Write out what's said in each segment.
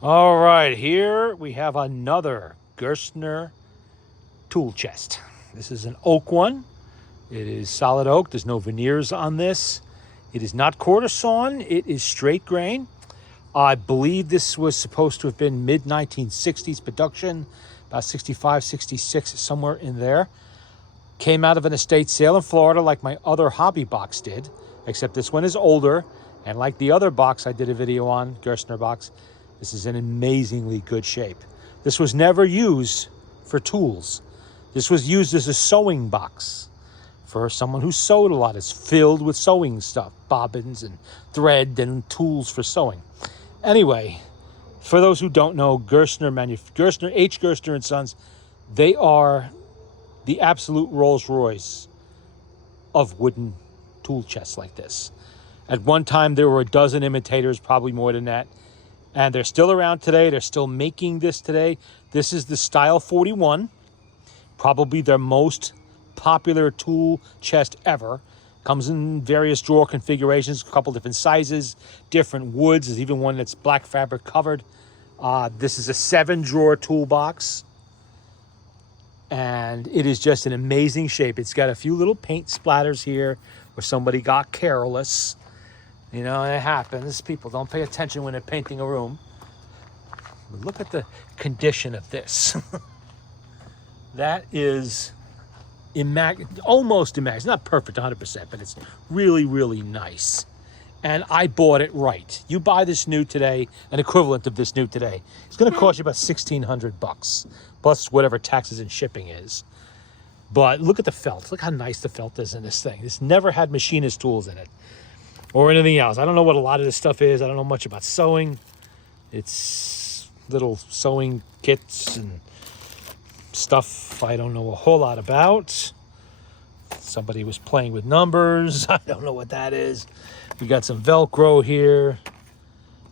All right, here we have another Gerstner tool chest. This is an oak one. It is solid oak. There's no veneers on this. It is not quarter sawn. It is straight grain. I believe this was supposed to have been mid 1960s production, about 65, 66, somewhere in there. Came out of an estate sale in Florida like my other hobby box did, except this one is older. And like the other box I did a video on, Gerstner box, this is in amazingly good shape. This was never used for tools. This was used as a sewing box for someone who sewed a lot. It's filled with sewing stuff, bobbins and thread and tools for sewing. Anyway, for those who don't know, Gerstner H. Gerstner and Sons, they are the absolute Rolls Royce of wooden tool chests like this. At one time, there were a dozen imitators, probably more than that. And they're still around today. They're still making this today. This is the Style 41, probably their most popular tool chest ever. Comes in various drawer configurations, a couple different sizes, different woods. There's even one that's black fabric covered. This is a 7-drawer toolbox. And it is just an amazing shape. It's got a few little paint splatters here where somebody got careless. You know, it happens. People don't pay attention when they're painting a room. But look at the condition of this. That is almost immaculate. It's not perfect 100%, but it's really, really nice. And I bought it right. You buy this new today, an equivalent of this new today, it's going to cost you about $1,600 plus whatever taxes and shipping is. But look at the felt. Look how nice the felt is in this thing. This never had machinist tools in it or anything else. I don't know what a lot of this stuff is. I don't know much about sewing. It's little sewing kits and stuff I don't know a whole lot about. Somebody was playing with numbers. I don't know what that is. We got some Velcro here.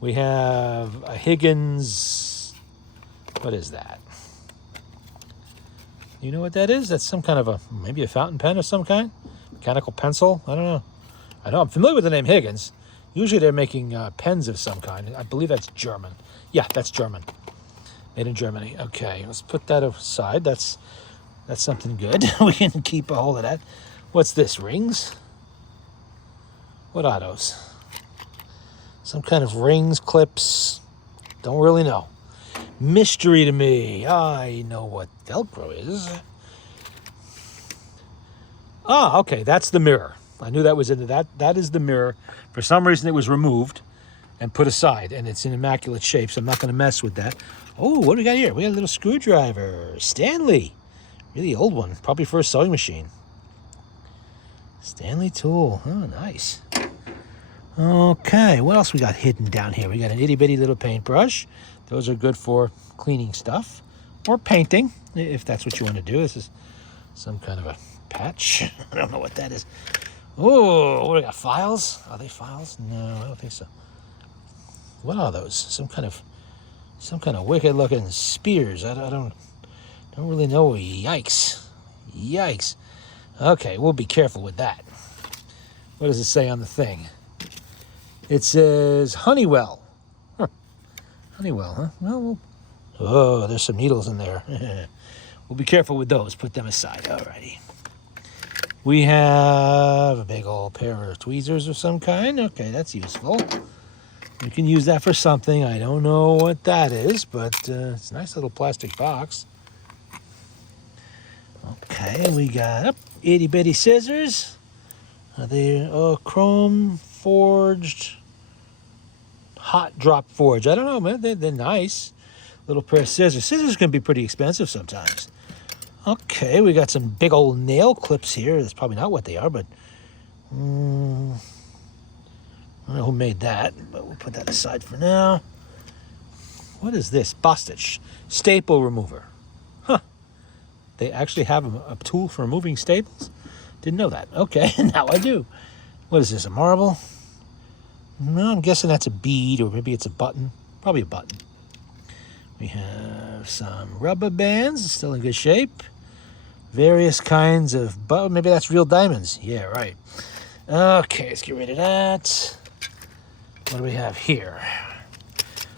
We have a Higgins. What is that? You know what that is? That's some kind of maybe a fountain pen of some kind? Mechanical pencil? I don't know. I know I'm familiar with the name Higgins. Usually they're making pens of some kind. I believe that's German. Yeah, that's German. Made in Germany. Okay, let's put that aside. That's something good. We can keep a hold of that. What's this? Rings? What are those? Some kind of rings, clips. Don't really know. Mystery to me. I know what Velcro is. Ah, okay, that's the mirror. I knew that was in that. That is the mirror. For some reason, it was removed and put aside, and it's in immaculate shape, so I'm not going to mess with that. Oh, what do we got here? We got a little screwdriver. Stanley. Really old one. Probably for a sewing machine. Stanley tool. Oh, nice. Okay, what else we got hidden down here? We got an itty-bitty little paintbrush. Those are good for cleaning stuff or painting, if that's what you want to do. This is some kind of a patch. I don't know what that is. Oh, what do we got? Files? Are they files? No, I don't think so. What are those? Some kind of wicked-looking spears. I don't really know. Yikes! Yikes! Okay, we'll be careful with that. What does it say on the thing? It says Honeywell. Huh. Honeywell, huh? Well, oh, there's some needles in there. We'll be careful with those. Put them aside. Alrighty. We have a big old pair of tweezers of some kind. Okay, that's useful. You can use that for something. I don't know what that is, but it's a nice little plastic box. Okay, we got itty-bitty scissors. Are they chrome forged, hot drop forged? I don't know, man. They're nice. Little pair of scissors. Scissors can be pretty expensive sometimes. Okay, we got some big old nail clips here. That's probably not what they are, but I don't know who made that, but we'll put that aside for now. What is this? Bostitch staple remover. Huh. They actually have a tool for removing staples? Didn't know that. Okay, now I do. What is this, a marble? No, I'm guessing that's a bead, or maybe it's a button. Probably a button. We have some rubber bands, still in good shape. Various kinds of, maybe that's real diamonds. Yeah, right. Okay, let's get rid of that. What do we have here?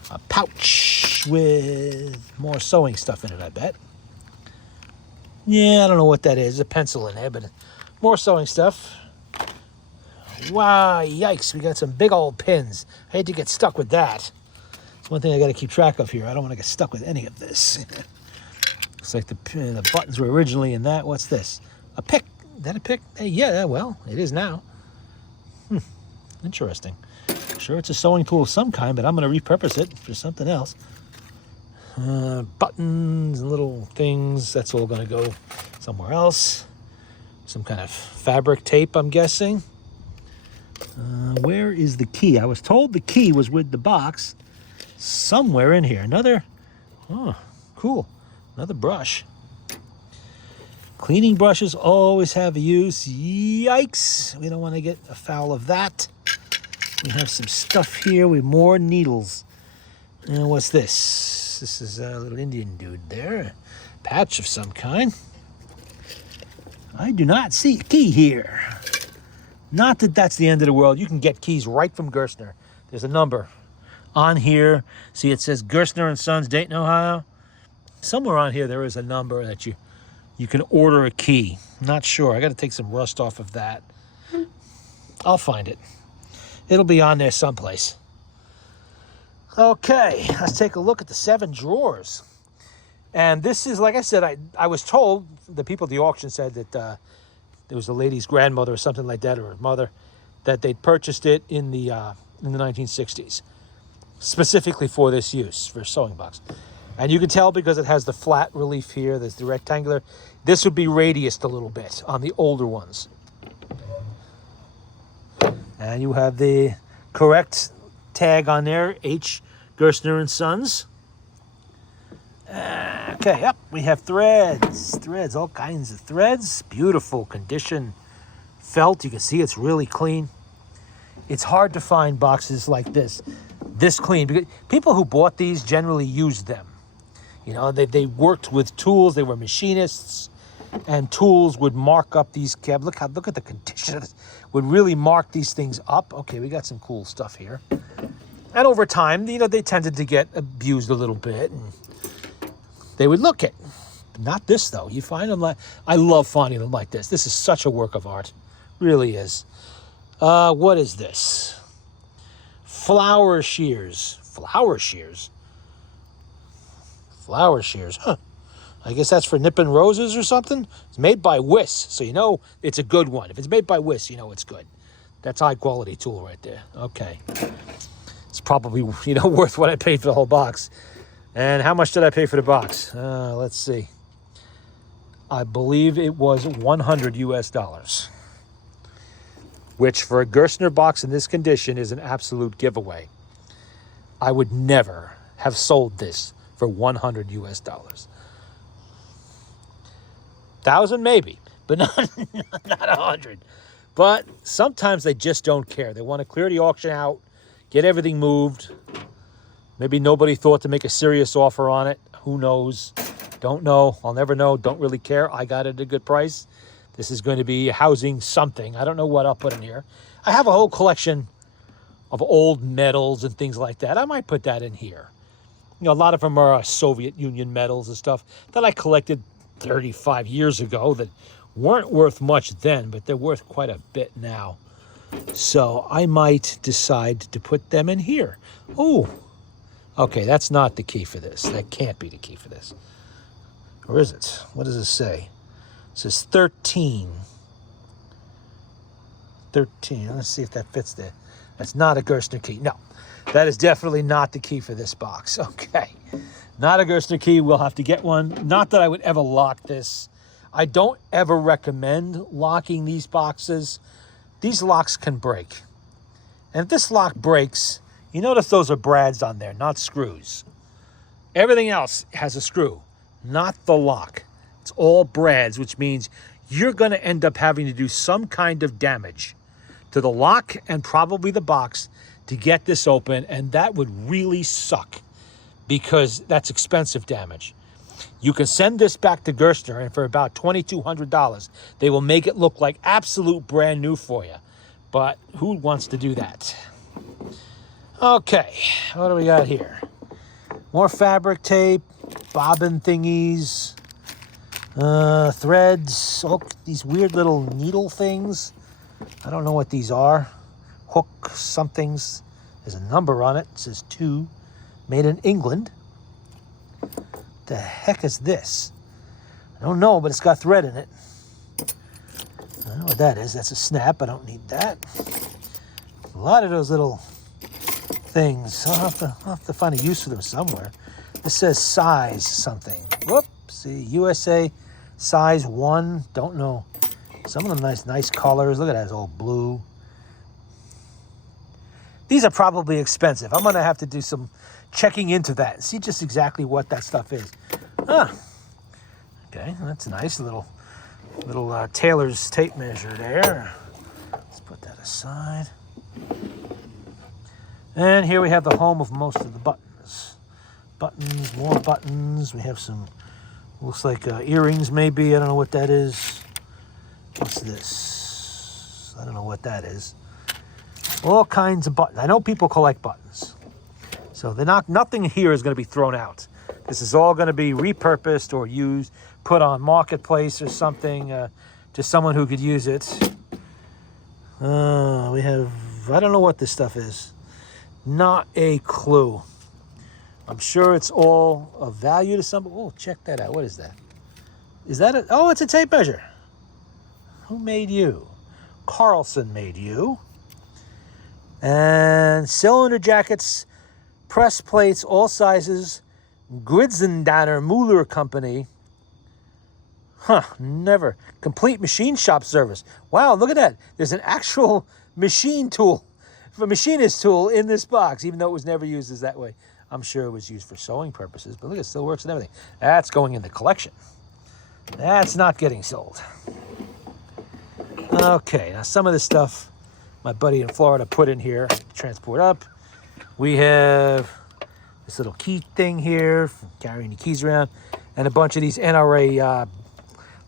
A pouch. brush with more sewing stuff in it, I bet. Yeah, I don't know what that is. A pencil in there, but more sewing stuff. Wow, yikes, we got some big old pins. I hate to get stuck with that. It's one thing I got to keep track of here. I don't want to get stuck with any of this. Looks like the buttons were originally in that. What's this? A pick. Is that a pick? Hey, yeah, well, it is now. Interesting. Sure, it's a sewing tool of some kind, but I'm going to repurpose it for something else. Buttons and little things. That's all going to go somewhere else. Some kind of fabric tape, I'm guessing. Where is the key? I was told the key was with the box. Somewhere in here. Another, oh, cool. Another brush. Cleaning brushes always have a use. Yikes. We don't want to get afoul of that. We have some stuff here with more needles. And what's this? This is a little Indian dude there. A patch of some kind. I do not see a key here. Not that that's the end of the world. You can get keys right from Gerstner. There's a number on here. See, it says Gerstner and Sons, Dayton, Ohio. Somewhere on here there is a number that you can order a key. Not sure. I got to take some rust off of that. I'll find it. It'll be on there someplace. Okay, let's take a look at the 7 drawers. And this is, like I said, I was told, the people at the auction said that there was a lady's grandmother or something like that, or her mother, that they'd purchased it in the 1960s, specifically for this use, for a sewing box. And you can tell because it has the flat relief here, there's the rectangular. This would be radiused a little bit on the older ones. And you have the correct tag on there, H. Gerstner and Sons. Okay, yep, we have threads, all kinds of threads. Beautiful condition felt. You can see it's really clean. It's hard to find boxes like this clean, because people who bought these generally used them. You know, they worked with tools. They were machinists, and tools would mark up these cabs. Look at the condition of this. Would really mark these things up. Okay, we got some cool stuff here. And over time, you know, they tended to get abused a little bit, and they would look at. Not this, though. You find them like, I love finding them like this. This is such a work of art. Really is. What is this? Flower shears. Flower shears? Flower shears, huh. I guess that's for nipping roses or something. It's made by Wiss, so you know it's a good one. If it's made by Wiss, you know it's good. That's a high-quality tool right there. Okay. It's probably, you know, worth what I paid for the whole box. And how much did I pay for the box? Let's see. I believe it was $100 US, which for a Gerstner box in this condition is an absolute giveaway. I would never have sold this for $100 US. 1,000 maybe, but not 100. But sometimes they just don't care. They want to clear the auction out, get everything moved. Maybe nobody thought to make a serious offer on it. Who knows? Don't know. I'll never know. Don't really care. I got it at a good price. This is going to be housing something. I don't know what I'll put in here. I have a whole collection of old medals and things like that. I might put that in here. You know, a lot of them are Soviet Union medals and stuff that I collected 35 years ago that weren't worth much then, but they're worth quite a bit now. So I might decide to put them in here. Oh, okay, that's not the key for this. That can't be the key for this. Or is it? What does it say? It says 13. 13. Let's see if that fits there. That's not a Gerstner key. No, that is definitely not the key for this box. Okay. Not a Gerstner key. We'll have to get one. Not that I would ever lock this. I don't ever recommend locking these boxes. These locks can break. And if this lock breaks, you notice those are brads on there, not screws. Everything else has a screw, not the lock. It's all brads, which means you're going to end up having to do some kind of damage to the lock and probably the box to get this open, and that would really suck because that's expensive damage. You can send this back to Gerstner, and for about $2,200, they will make it look like absolute brand new for you. But who wants to do that? Okay, what do we got here? More fabric tape, bobbin thingies, threads, all these weird little needle things. I don't know what these are. Hook somethings. There's a number on it. It says 2. Made in England. The heck is this? I don't know, but it's got thread in it. I don't know what that is. That's a snap. I don't need that. A lot of those little things. I'll have to find a use for them somewhere. This says size something. Whoop. See, USA size 1. Don't know. Some of them nice colors. Look at that. It's all blue. These are probably expensive. I'm going to have to do some checking into that and see just exactly what that stuff is. Okay, that's nice. Little tailor's tape measure there. Let's put that aside. And here we have the home of most of the buttons. Buttons, more buttons. We have some, looks like earrings maybe. I don't know what that is. What's this? I don't know what that is. All kinds of buttons. I know people collect buttons. So nothing here is going to be thrown out. This is all going to be repurposed or used, put on Marketplace or something to someone who could use it. We have, I don't know what this stuff is. Not a clue. I'm sure it's all of value to somebody. Oh, check that out. What is that? Is that oh, it's a tape measure. Who made you? Carlson made you. And cylinder jackets, press plates, all sizes, Gridzendaner Mueller Company. Never. Complete machine shop service. Wow, look at that. There's an actual machine tool, a machinist tool in this box, even though it was never used as that way. I'm sure it was used for sewing purposes, but look, it still works and everything. That's going in the collection. That's not getting sold. Okay, now some of this stuff my buddy in Florida put in here, transport up. We have this little key thing here, for carrying the keys around, and a bunch of these NRA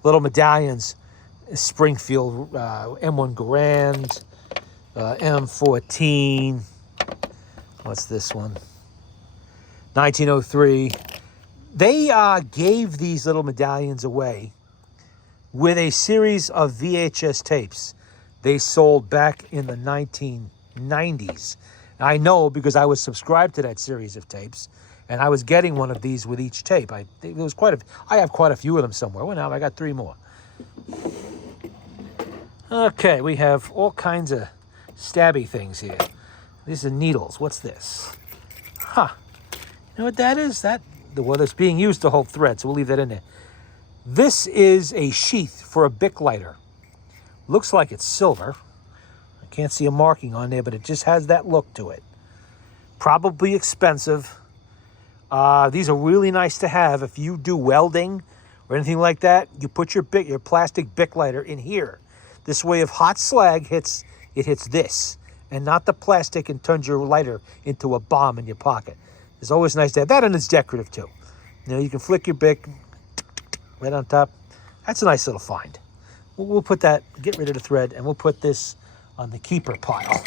little medallions. Springfield M1 Garand, M14. What's this one? 1903. They gave these little medallions away with a series of VHS tapes they sold back in the 1990s. I know because I was subscribed to that series of tapes, and I was getting one of these with each tape. I have quite a few of them somewhere. Well, now I got 3 more. Okay, we have all kinds of stabby things here. These are needles. What's this? You know what that is? Well, that's being used to hold thread, so we'll leave that in there. This is a sheath for a Bic lighter. Looks like it's silver. I can't see a marking on there, but it just has that look to it. Probably expensive. These are really nice to have if you do welding or anything like that. You put your plastic Bic lighter in here. This way, if hot slag hits, it hits this, and not the plastic and turns your lighter into a bomb in your pocket. It's always nice to have that, and it's decorative too. You know, you can flick your Bic right on top. That's a nice little find. We'll put that, get rid of the thread, and we'll put this on the keeper pile.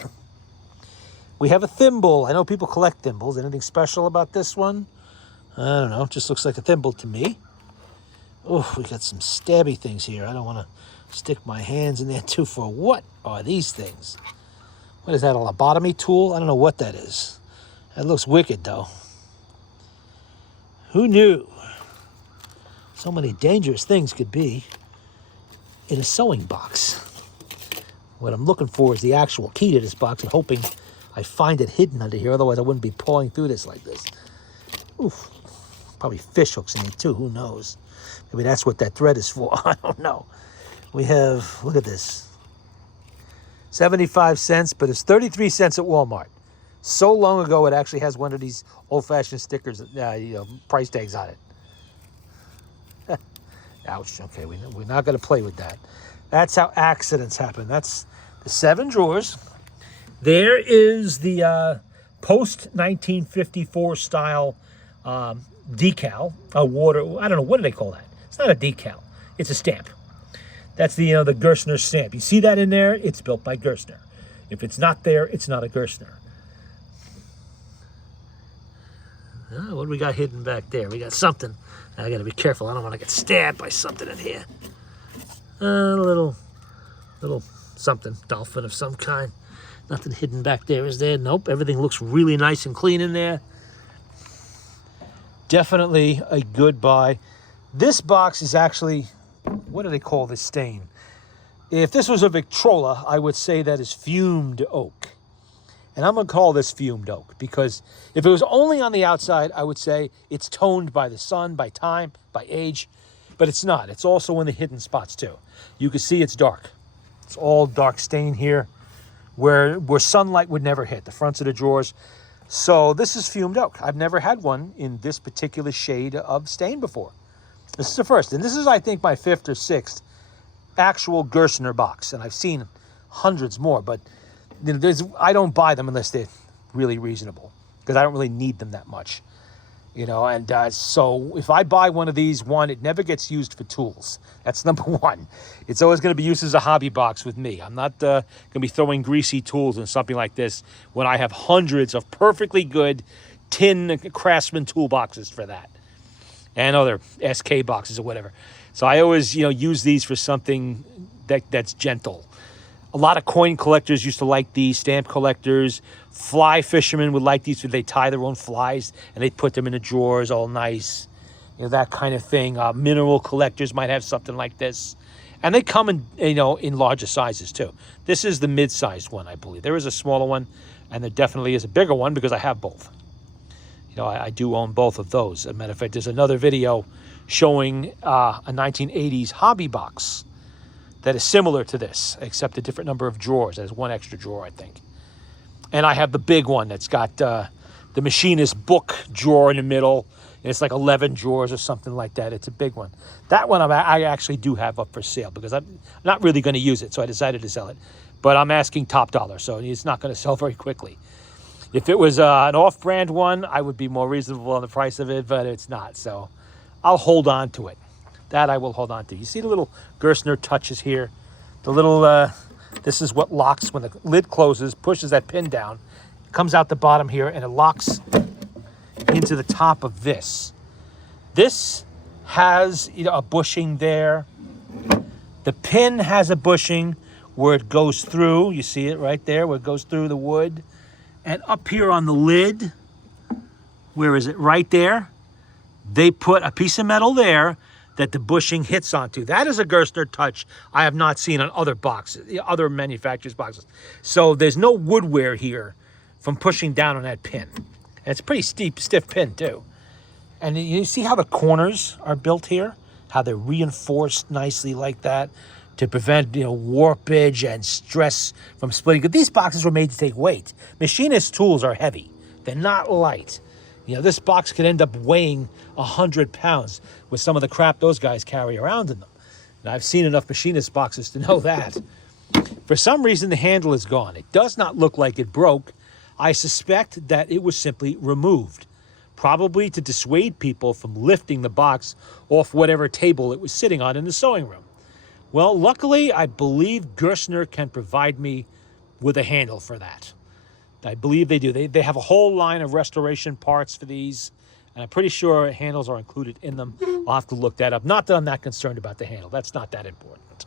We have a thimble. I know people collect thimbles. Anything special about this one? I don't know. It just looks like a thimble to me. Oh, we got some stabby things here. I don't want to stick my hands in there too for what are these things? What is that, a lobotomy tool? I don't know what that is. That looks wicked, though. Who knew? So many dangerous things could be in a sewing box. What I'm looking for is the actual key to this box and hoping I find it hidden under here. Otherwise, I wouldn't be pawing through this like this. Oof. Probably fish hooks in here, too. Who knows? Maybe that's what that thread is for. I don't know. We have, look at this. 75 cents, but it's 33 cents at Walmart. So long ago, it actually has one of these old-fashioned stickers, price tags on it. Ouch. Okay, we're not going to play with that. That's how accidents happen. That's the 7 drawers. There is the post-1954 style decal, water. I don't know, what do they call that? It's not a decal. It's a stamp. That's the Gerstner stamp. You see that in there? It's built by Gerstner. If it's not there, it's not a Gerstner. What do we got hidden back there? We got something. I got to be careful. I don't want to get stabbed by something in here. A little something. Dolphin of some kind. Nothing hidden back there, is there? Nope. Everything looks really nice and clean in there. Definitely a good buy. This box is actually, what do they call this stain? If this was a Victrola, I would say that is fumed oak. And I'm going to call this fumed oak because if it was only on the outside, I would say it's toned by the sun, by time, by age. But it's not. It's also in the hidden spots too. You can see it's dark. It's all dark stain here where sunlight would never hit, the fronts of the drawers. So this is fumed oak. I've never had one in this particular shade of stain before. This is the first. And this is, I think, my 5th or 6th actual Gerstner box. And I've seen hundreds more, but I don't buy them unless they're really reasonable because I don't really need them that much, and so if I buy one of these, it never gets used for tools. That's number one. It's always going to be used as a hobby box with me. I'm not going to be throwing greasy tools in something like this when I have hundreds of perfectly good tin Craftsman toolboxes for that and other SK boxes or whatever. So I always, use these for something that's gentle. A lot of coin collectors used to like these, stamp collectors. Fly fishermen would like these because they tie their own flies and they put them in the drawers all nice. That kind of thing. Mineral collectors might have something like this. And they come in larger sizes too. This is the mid-sized one, I believe. There is a smaller one and there definitely is a bigger one because I have both. I do own both of those. As a matter of fact, there's another video showing a 1980s hobby box that is similar to this, except a different number of drawers. There's one extra drawer, I think. And I have the big one that's got the machinist book drawer in the middle. And it's like 11 drawers or something like that. It's a big one. That one I actually do have up for sale because I'm not really going to use it, so I decided to sell it. But I'm asking top dollar, so it's not going to sell very quickly. If it was an off-brand one, I would be more reasonable on the price of it, but it's not. So I'll hold on to it. That I will hold on to. You see the little Gerstner touches here? The little, this is what locks when the lid closes, pushes that pin down, comes out the bottom here, and it locks into the top of this. This has a bushing there. The pin has a bushing where it goes through. You see it right there where it goes through the wood. And up here on the lid, where is it? Right there. They put a piece of metal there that the bushing hits onto. That is a Gerstner touch I have not seen on other boxes, other manufacturers' boxes. So there's no wood wear here from pushing down on that pin. And it's a pretty stiff pin too. And you see how the corners are built here? How they're reinforced nicely like that to prevent warpage and stress from splitting. These boxes were made to take weight. Machinist tools are heavy. They're not light. This box could end up weighing 100 pounds with some of the crap those guys carry around in them. And I've seen enough machinist boxes to know that. For some reason, the handle is gone. It does not look like it broke. I suspect that it was simply removed, probably to dissuade people from lifting the box off whatever table it was sitting on in the sewing room. Well, luckily, I believe Gerstner can provide me with a handle for that. I believe they do. They have a whole line of restoration parts for these, and I'm pretty sure handles are included in them. I'll have to look that up. Not that I'm not concerned about the handle. That's not that important.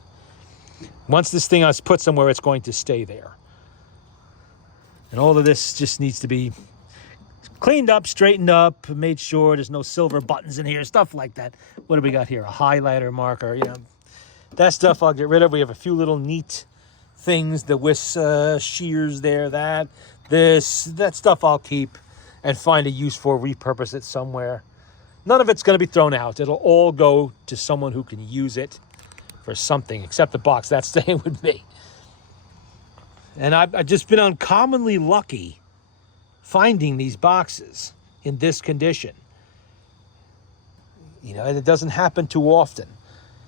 Once this thing is put somewhere, it's going to stay there. And all of this just needs to be cleaned up, straightened up, made sure there's no silver buttons in here, stuff like that. What do we got here? A highlighter marker, That stuff I'll get rid of. We have a few little neat things, the whisk shears there, that stuff I'll keep and find a use for, repurpose it somewhere. None of it's going to be thrown out. It'll all go to someone who can use it for something, except the box. That's staying with me. And I've just been uncommonly lucky finding these boxes in this condition. And it doesn't happen too often.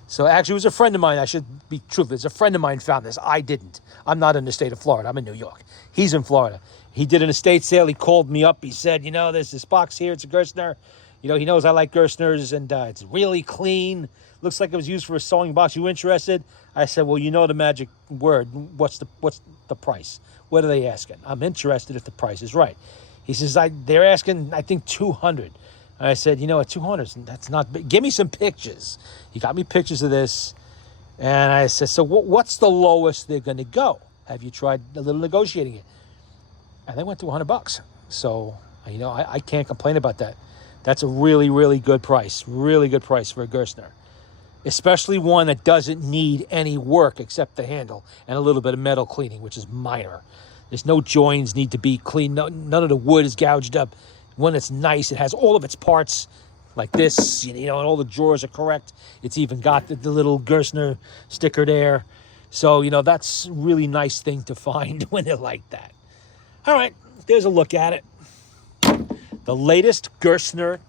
So actually, it was a friend of mine. I should be truthful. It's a friend of mine found this. I didn't. I'm not in the state of Florida. I'm in New York. He's in Florida. He did an estate sale. He called me up. He said, there's this box here. It's a Gerstner. He knows I like Gerstners, and it's really clean. Looks like it was used for a sewing box. You interested? I said, well, the magic word. What's the price? What are they asking? I'm interested if the price is right. He says, they're asking, I think, 200. And I said, at 200, that's not big. Give me some pictures. He got me pictures of this. And I said, so what's the lowest they're going to go? Have you tried a little negotiating it? And they went to $100. So, I can't complain about that. That's a really, really good price. Really good price for a Gerstner. Especially one that doesn't need any work except the handle and a little bit of metal cleaning, which is minor. There's no joins need to be cleaned. None of the wood is gouged up. One that's nice. It has all of its parts like this, and all the drawers are correct. It's even got the little Gerstner sticker there. So, that's a really nice thing to find when they're like that. All right, there's a look at it. The latest Gerstner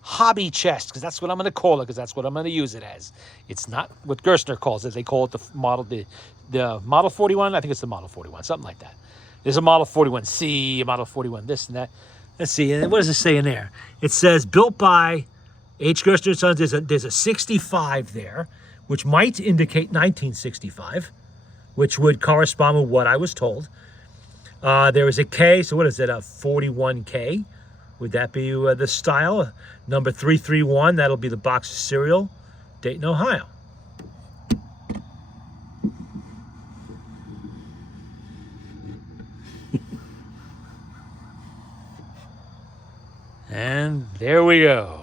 hobby chest, because that's what I'm going to call it, because that's what I'm going to use it as. It's not what Gerstner calls it. They call it the Model 41. I think it's the Model 41, something like that. There's a Model 41C, a Model 41 this and that. Let's see, and what does it say in there? It says, built by H. Gerstner and Son. There's a 65 there, which might indicate 1965, which would correspond with what I was told. There is a K, so what is it, a 41K? Would that be the style? Number 331, that'll be the box of cereal. Dayton, Ohio. And there we go.